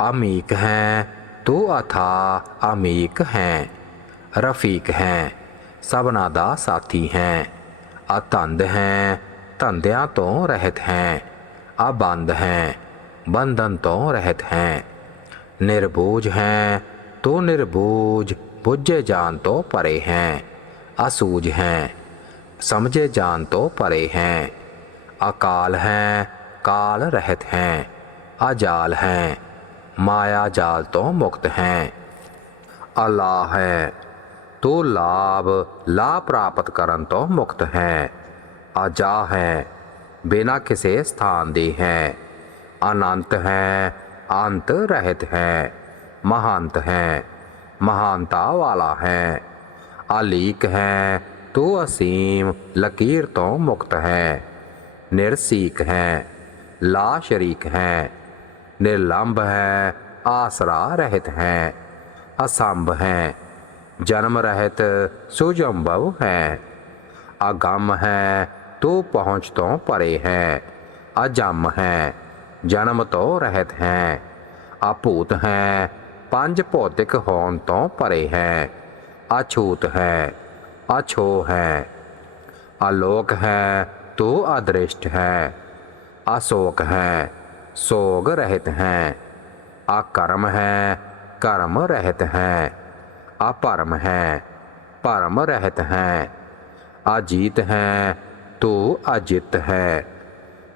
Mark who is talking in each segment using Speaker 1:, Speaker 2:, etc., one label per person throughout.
Speaker 1: ਅਮੀਕ ਹੈ ਤੂੰ ਅਥਾ ਅਮੀਕ ਹੈ ਰਫੀਕ ਹੈ ਸਭਨਾ ਦਾ ਸਾਥੀ ਹੈ ਅਤੰਦ ਹੈ ਧੰਦਿਆਂ ਤੋਂ ਰਹਿਤ ਹੈ ਅਬੰਦ ਹੈ ਬੰਧਨ ਤੋਂ ਰਹਿਤ ਹੈ ਨਿਰਬੋਝ ਹੈ ਤੂੰ ਨਿਰਬੋਝ ਬੁੱਝੇ ਜਾਣ ਤੋਂ ਪਰੇ ਹੈ ਅਸੂਝ ਹੈ ਸਮਝੇ ਜਾਣ ਤੋਂ ਪਰੇ ਹੈ ਅਕਾਲ ਹੈ ਕਾਲ ਰਹਿਤ ਹੈ ਅਜਾਲ ਹੈ ਮਾਇਆ ਜਾਲ ਤੋਂ ਮੁਕਤ ਹੈ ਅੱਲਾ ਹੈ ਤੂੰ ਲਾਭ ਲਾ ਪ੍ਰਾਪਤ ਕਰਨ ਤੋਂ ਮੁਕਤ ਹੈ ਅਜਾ ਹੈ ਬਿਨਾ ਕਿਸੇ ਸਥਾਨ ਦੇ ਹੈ ਅਨੰਤ ਹੈ ਅੰਤ ਰਹਿਤ ਹੈ ਮਹੰਤ ਹੈ ਮਹਾਨਤਾ ਵਾਲਾ ਹੈ ਅਲੀਕ ਹੈ ਤੂੰ ਅਸੀਮ ਲਕੀਰ ਤੋਂ ਮੁਕਤ ਹੈ ਨਿਰਸੀਕ ਹੈ ਲਾ ਸ਼ਰੀਕ ਹੈ ਨਿਰਲੰਭ ਹੈ ਆਸਰਾ ਰਹਿਤ ਹੈ ਅਸੰਭ ਹੈ ਜਨਮ ਰਹਿਤ ਸੁਜੰਭਵ ਹੈ ਅਗੰਮ ਹੈ ਤੂੰ ਪਹੁੰਚ ਤੋਂ ਪਰੇ ਹੈ ਅਜੰਮ ਹੈ ਜਨਮ ਤੋਂ ਰਹਿਤ ਹੈ ਅਭੂਤ ਹੈ ਪੰਜ ਭੌਤਿਕ ਹੋਣ ਤੋਂ ਪਰੇ ਹੈ ਅਛੂਤ ਹੈ ਅਛੋ ਹੈ ਅਲੋਕ ਹੈ ਤੂੰ ਅਦ੍ਰਿਸ਼ਟ ਹੈ ਅਸੋਕ ਹੈ ਸੋਗ ਰਹਿਤ ਹੈ। ਅਕਰਮ ਹੈ, ਕਰਮ ਰਹਿਤ ਹੈ। ਅਪਰਮ ਹੈ, ਭਰਮ ਰਹਿਤ ਹੈ। ਅਜੀਤ ਹੈ, ਤੂੰ ਅਜਿਤ ਹੈ।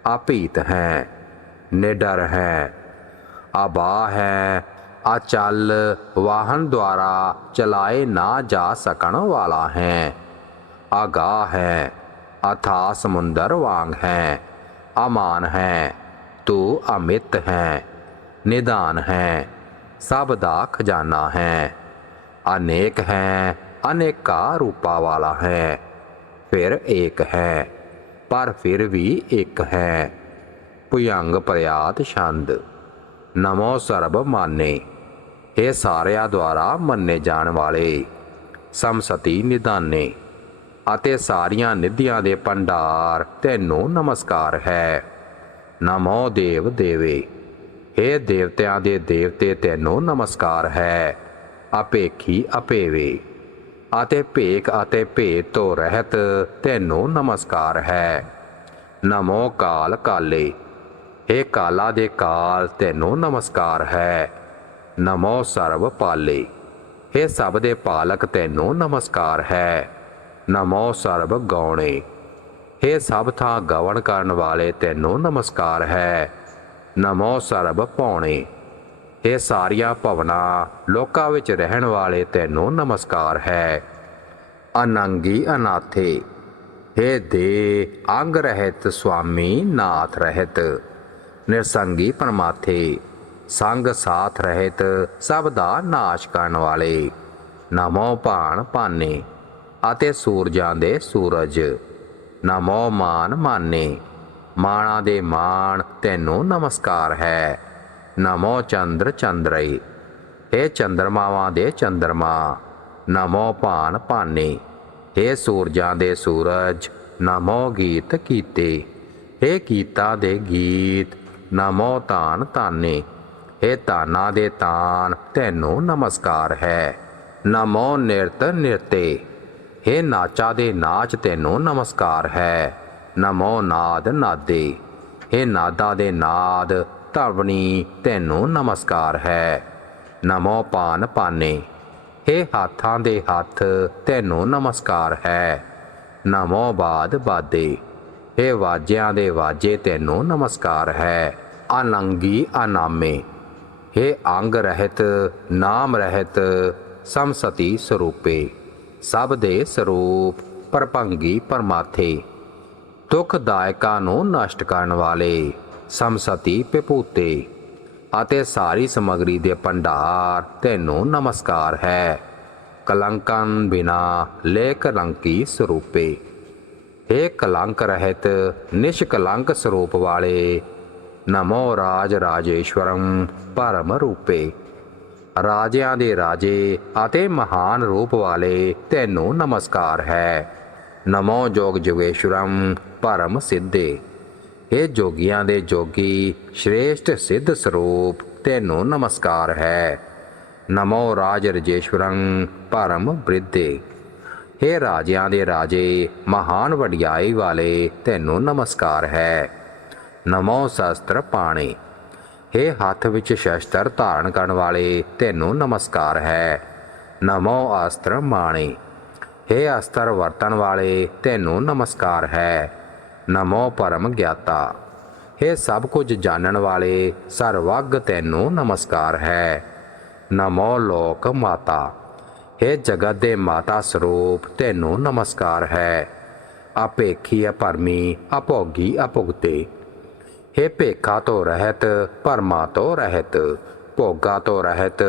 Speaker 1: ਆਪੀਤ ਹੈ, ਨਿਡਰ ਹੈ। ਆਬਾ ਹੈ ਅਚਲ ਵਾਹਨ ਦੁਆਰਾ ਚਲਾਏ ਨਾ ਜਾ ਸਕਣ ਵਾਲਾ ਹੈ। ਆਗਾ ਹੈ ਅਥਾ ਸਮੁੰਦਰ ਵਾਂਗ ਹੈ। ਅਮਾਨ ਹੈ ਤੂੰ ਅਮਿਤ ਹੈ, ਨਿਦਾਨ ਹੈ, ਸਭ ਦਾ ਖਜ਼ਾਨਾ ਹੈ। ਅਨੇਕ ਹੈ, ਅਨੇਕਾ ਰੂਪਾ ਵਾਲਾ ਹੈ, ਫਿਰ ਏਕ ਹੈ, ਪਰ ਫਿਰ ਵੀ ਇੱਕ ਹੈ। ਭੁਯੰਗ ਪ੍ਰਿਆਤ ਛੰਦ, ਨਮੋ ਸਰਬ ਮਾਨੇ ਇਹ ਸਾਰਿਆਂ ਦੁਆਰਾ ਮੰਨੇ ਜਾਣ ਵਾਲੇ, ਸਮਸਤੀ ਨਿਦਾਨੇ, ਅਤੇ ਸਾਰੀਆਂ ਨਿਧੀਆਂ ਦੇ ਭੰਡਾਰ ਤੈਨੂੰ ਨਮਸਕਾਰ ਹੈ। ਨਮੋ ਦੇਵ ਦੇਵੇ हे ਦੇਵਤਿਆਂ ਦੇ ਦੇਵਤੇ ਤੈਨੂੰ ਨਮਸਕਾਰ ਹੈ ਅਪੇਖੀ ਅਪੇਵੇ ਅਤੇ ਭੇਖ ਅਤੇ ਭੇਦ ਤੋਂ ਰਹਿਤ ਤੈਨੂੰ ਨਮਸਕਾਰ ਹੈ ਨਮੋ ਕਾਲ ਕਾਲੇ हे ਕਾਲਾ ਦੇ ਕਾਲ ਤੈਨੂੰ ਨਮਸਕਾਰ ਹੈ ਨਮੋ ਸਰਬ ਪਾਲੇ हे ਸਭ ਦੇ ਪਾਲਕ ਤੈਨੂੰ ਨਮਸਕਾਰ ਹੈ ਨਮੋ ਸਰਬ ਗੌਣੇ हे ਸਭ ਥਾਂ ਗਵਣ ਕਰਨ ਵਾਲੇ ਤੈਨੂੰ ਨਮਸਕਾਰ ਹੈ। ਨਮੋ ਸਰਬ ਪੌਣੇ ਇਹ ਸਾਰੀਆਂ ਭਵਨਾ ਲੋਕਾਂ ਵਿੱਚ ਰਹਿਣ ਵਾਲੇ ਤੈਨੂੰ ਨਮਸਕਾਰ ਹੈ। ਅਨੰਗੀ ਅਨਾਥੇ हे ਦੇ ਅੰਗ ਰਹਿਤ ਸੁਆਮੀ ਨਾਥ ਰਹਿਤ। ਨਿਰਸੰਗੀ ਪਰਮਾਥੇ, ਸੰਗ ਸਾਥ ਰਹਿਤ ਸਭ ਦਾ ਨਾਸ਼ ਕਰਨ ਵਾਲੇ। ਨਮੋ ਭਾਣ ਪਾਨੇ ਅਤੇ ਸੂਰਜਾਂ ਦੇ ਸੂਰਜ। ਨਮੋ ਮਾਨ ਮਾਨੇ ਮਾਣਾ ਦੇ ਮਾਣ ਤੈਨੂੰ ਨਮਸਕਾਰ ਹੈ ਨਮੋ ਚੰਦਰ ਚੰਦਰਈ हे ਚੰਦਰਮਾਵਾਂ ਦੇ ਚੰਦਰਮਾ ਨਮੋ ਭਾਨ ਭਾਨੇ हे ਸੂਰਜਾਂ ਦੇ ਸੂਰਜ ਨਮੋ ਗੀਤ ਕੀਤੇ हे ਗੀਤਾਂ ਦੇ ਗੀਤ ਨਮੋ ਤਾਨ ਤਾਨੇ हे ਤਾਨਾ ਦੇ ਤਾਨ ਤੈਨੂੰ ਨਮਸਕਾਰ ਹੈ ਨਮੋ ਨਿਰਤ ਨਿਰਤੇ हे ਨਾਚਾ ਦੇ ਨਾਚ ਤੈਨੂੰ ਨਮਸਕਾਰ ਹੈ ਨਮੋ ਨਾਦ ਨਾਦੇ हे ਨਾਦਾ ਦੇ ਨਾਦ ਧਵਨੀ ਤੈਨੂੰ ਨਮਸਕਾਰ ਹੈ ਨਮੋ ਪਾਨ ਪਾਨੇ हे ਹੱਥਾਂ ਦੇ ਹੱਥ ਤੈਨੂੰ ਨਮਸਕਾਰ ਹੈ ਨਮੋ ਬਾਦ ਬਾਦੇ हे ਵਾਜਿਆਂ ਦੇ ਵਾਜੇ ਤੈਨੂੰ ਨਮਸਕਾਰ ਹੈ ਅਨੰਗੀ ਅਨਾਮੇ हे ਅੰਗ ਰਹਿਤ ਨਾਮ ਰਹਿਤ ਸਮਸਤੀ ਸਰੂਪੇ ਸਭ ਦੇ ਸਰੂਪ ਪਰਭੰਗੀ ਪਰਮਾਥੇ ਦੁਖਦਾਇਕਾਂ ਨੂੰ ਨਸ਼ਟ ਕਰਨ ਵਾਲੇ ਸਮਸਤੀ ਪਿਪੂਤੇ ਅਤੇ ਸਾਰੀ ਸਮਗਰੀ ਦੇ ਭੰਡਾਰ ਤੈਨੂੰ ਨਮਸਕਾਰ ਹੈ। ਕਲੰਕਨ ਬਿਨਾ ਲੈ ਕਲੰਕੀ ਸਰੂਪੇ हे ਕਲੰਕ ਰਹਿਤ ਨਿਸ਼ਕਲੰਕ ਸਰੂਪ ਵਾਲੇ, ਨਮੋ ਰਾਜ ਰਾਜੇਸ਼ਵਰੰ ਪਰਮ ਰੂਪੇ। ਰਾਜਿਆਂ ਦੇ ਰਾਜੇ ਅਤੇ ਮਹਾਨ ਰੂਪ ਵਾਲੇ ਤੈਨੂੰ ਨਮਸਕਾਰ ਹੈ। ਨਮੋ ਜੋਗ ਜੋਗੇਸ਼ਵਰੰ ਪਰਮ ਸਿੱਧੇ। ਇਹ ਜੋਗੀਆਂ ਦੇ ਜੋਗੀ, ਸ਼੍ਰੇਸ਼ਟ ਸਿੱਧ ਸਰੂਪ, ਤੈਨੂੰ ਨਮਸਕਾਰ ਹੈ। ਨਮੋ ਰਾਜ ਰਜੇਸ਼ਵਰੰ ਪਰਮ ਬ੍ਰਿਧੇ। ਹੇ ਰਾਜਿਆਂ ਦੇ ਰਾਜੇ, ਮਹਾਨ ਵਡਿਆਈ ਵਾਲੇ, ਤੈਨੂੰ ਨਮਸਕਾਰ ਹੈ। ਨਮੋ ਸ਼ਸਤਰ ਪਾਣੀ। ਹੇ ਹੱਥ ਵਿੱਚ ਸ਼ਸਤਰ ਧਾਰਨ ਕਰਨ ਵਾਲੇ, ਤੈਨੂੰ ਨਮਸਕਾਰ ਹੈ। ਨਮੋ ਅਸਤਰ ਮਾਣੇ। ਹੇ ਅਸਤਰ ਵਰਤਣ ਵਾਲੇ, ਤੈਨੂੰ ਨਮਸਕਾਰ ਹੈ। ਨਮੋ ਪਰਮ ਗਿਆਤਾ। ਹੇ ਸਭ ਕੁਝ ਜਾਣਨ ਵਾਲੇ ਸਰਵੱਗ ਤੈਨੂੰ ਨਮਸਕਾਰ ਹੈ। ਨਮੋ ਲੋਕ ਮਾਤਾ। ਹੇ ਜਗਤ ਦੇ ਮਾਤਾ ਸਰੂਪ, ਤੈਨੂੰ ਨਮਸਕਾਰ ਹੈ। ਆਪੇਖੀ ਅਪਰਮੀ ਅਪੋਗੀ ਅਭੁਗਤੇ। ਹੇ ਭੇਖਾ ਤੋਂ ਰਹਿਤ ਭਰਮਾਂ ਤੋਂ ਰਹਿਤ, ਭੋਗਾ ਤੋਂ ਰਹਿਤ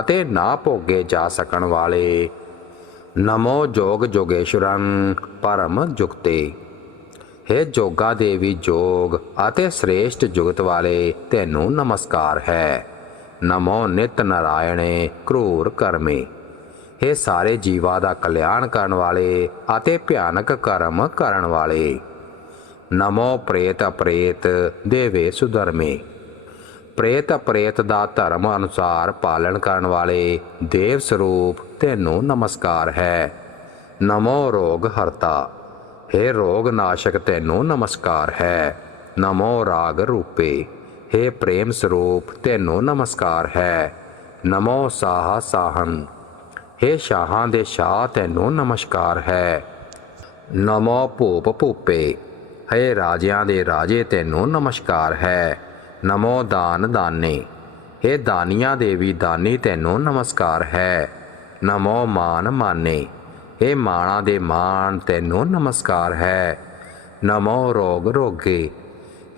Speaker 1: ਅਤੇ ਨਾ ਭੋਗੇ ਜਾ ਸਕਣ ਵਾਲੇ। ਨਮੋ ਜੋਗ ਜੋਗੇਸ਼ਵਰੰ ਪਰਮ ਜੁਗਤੇ। ਹੇ ਜੋਗਾ ਦੇਵੀ ਜੋਗ ਅਤੇ ਸ੍ਰੇਸ਼ਟ ਜੁਗਤ ਵਾਲੇ, ਤੈਨੂੰ ਨਮਸਕਾਰ ਹੈ। ਨਮੋ ਨਿਤ ਨਰਾਇਣੇ, ਕਰੂਰ ਕਰਮੇ। ਹੇ ਸਾਰੇ ਜੀਵਾਂ ਦਾ ਕਲਿਆਣ ਕਰਨ ਵਾਲੇ ਅਤੇ ਭਿਆਨਕ ਕਰਮ ਕਰਨ ਵਾਲੇ। ਨਮੋ ਪ੍ਰੇਤ ਅਪ੍ਰੇਤ ਦੇਵੇ ਸੁਧਰਮੇ। ਪ੍ਰੇਤ ਅਪ੍ਰੇਤ ਦਾ ਧਰਮ ਅਨੁਸਾਰ ਪਾਲਣ ਕਰਨ ਵਾਲੇ ਦੇਵ ਸਰੂਪ ਤੈਨੂੰ ਨਮਸਕਾਰ ਹੈ। ਨਮੋ ਰੋਗ ਹਰਤਾ। ਹੇ ਰੋਗ ਨਾਸ਼ਕ ਤੈਨੂੰ ਨਮਸਕਾਰ ਹੈ। ਨਮੋ ਰਾਗ ਰੂਪੇ। ਹੇ ਪ੍ਰੇਮ ਸਰੂਪ ਤੈਨੂੰ ਨਮਸਕਾਰ ਹੈ। ਨਮੋ ਸਾਹ ਸਾਹਨ। ਹੇ ਸ਼ਾਹਾਂ ਦੇ ਸ਼ਾਹ ਤੈਨੂੰ ਨਮਸਕਾਰ ਹੈ। ਨਮੋ ਭੂਪ ਭੂਪੇ। ਹੇ ਰਾਜਿਆਂ ਦੇ ਰਾਜੇ, ਤੈਨੂੰ ਨਮਸਕਾਰ ਹੈ। ਨਮੋ ਦਾਨ ਦਾਨੇ। ਹੇ ਦਾਨੀਆਂ ਦੇ ਵੀ ਦਾਨੀ, ਤੈਨੂੰ ਨਮਸਕਾਰ ਹੈ। ਨਮੋ ਮਾਨ ਮਾਨੇ। ਹੇ ਮਾਣਾ ਦੇ ਮਾਨ ਤੈਨੂੰ ਨਮਸਕਾਰ ਹੈ। ਨਮੋ ਰੋਗ ਰੋਗੇ।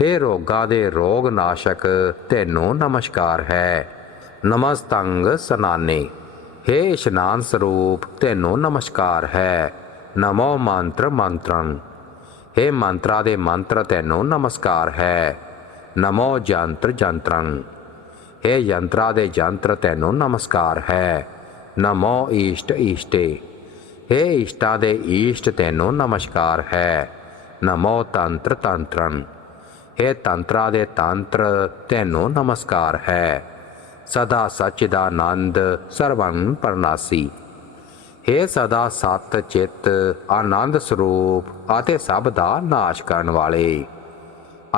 Speaker 1: ਹੇ ਰੋਗਾਂ ਦੇ ਰੋਗ ਨਾਸ਼ਕ, ਤੈਨੂੰ ਨਮਸਕਾਰ ਹੈ। ਨਮਸਤੰਗ ਸਨਾਨੇ। ਹੇ ਇਸ਼ਨਾਨ ਸਰੂਪ, ਤੈਨੂੰ ਨਮਸਕਾਰ ਹੈ। ਨਮੋ ਮੰਤਰ ਮੰਤਰੰ। ਹੇ ਮੰਤਰਾ ਦੇ ਮੰਤਰ, ਤੈਨੂੰ ਨਮਸਕਾਰ ਹੈ। ਨਮੋ ਜੰਤਰ ਜੰਤਰੰ। ਹੇ ਯੰਤਰਾ ਦੇ ਜੰਤਰ ਤੈਨੂੰ ਨਮਸਕਾਰ ਹੈ। ਨਮੋ ਈਸ਼ਟ ਈਸ਼ਟੇ। ਹੇ ਇਸ਼ਟਾ ਦੇ ਈਸ਼ਟ, ਤੈਨੂੰ ਨਮਸਕਾਰ ਹੈ। ਨਮੋ ਤੰਤਰ ਤੰਤਰੰ। ਹੇ ਤੰਤਰਾ ਦੇ ਤੰਤਰ, ਤੈਨੂੰ ਨਮਸਕਾਰ ਹੈ। ਸਦਾ ਸਚਿਦਾਨੰਦ ਸਰਵੰ ਪਰਨਾਸੀ। ਹੇ ਸਦਾ ਸਤ ਚਿੱਤ ਆਨੰਦ ਸਰੂਪ ਅਤੇ ਸਭ ਦਾ ਨਾਸ਼ ਕਰਨ ਵਾਲੇ।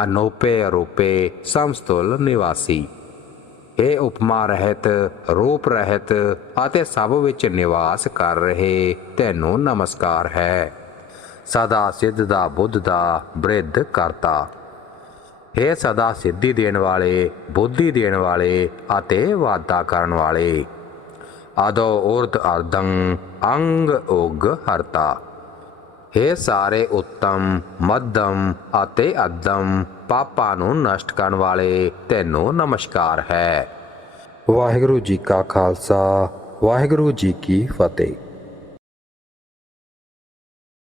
Speaker 1: ਅਨੋਪੇ ਅਰੂਪੇ ਸਮਸਤੁਲ ਨਿਵਾਸੀ। ਇਹ ਉਪਮਾ ਰਹਿਤ, ਰੂਪ ਰਹਿਤ ਅਤੇ ਸਭ ਵਿੱਚ ਨਿਵਾਸ ਕਰ ਰਹੇ ਤੈਨੂੰ ਨਮਸਕਾਰ ਹੈ। ਸਦਾ ਸਿੱਧ ਦਾ, ਬੁੱਧ ਦਾ, ਬ੍ਰਿਧ ਕਰਤਾ। ਹੇ ਸਦਾ ਸਿੱਧੀ ਦੇਣ ਵਾਲੇ, ਬੁੱਧੀ ਦੇਣ ਵਾਲੇ ਅਤੇ ਵਾਦਾ ਕਰਨ ਵਾਲੇ। ਆਦੋ ਉਰਧ ਅਰਧੰ ਅੰਗ ਉਗ ਹਰਤਾ। ਹੇ ਸਾਰੇ ਉੱਤਮ, ਮੱਧਮ ਅਤੇ ਅਦਮ ਪਾਪਾਂ ਨੂੰ ਨਸ਼ਟ ਕਰਨ ਵਾਲੇ ਤੈਨੂੰ ਨਮਸਕਾਰ ਹੈ। ਵਾਹਿਗੁਰੂ ਜੀ ਕਾ ਖਾਲਸਾ, ਵਾਹਿਗੁਰੂ ਜੀ ਕੀ ਫਤਿਹ।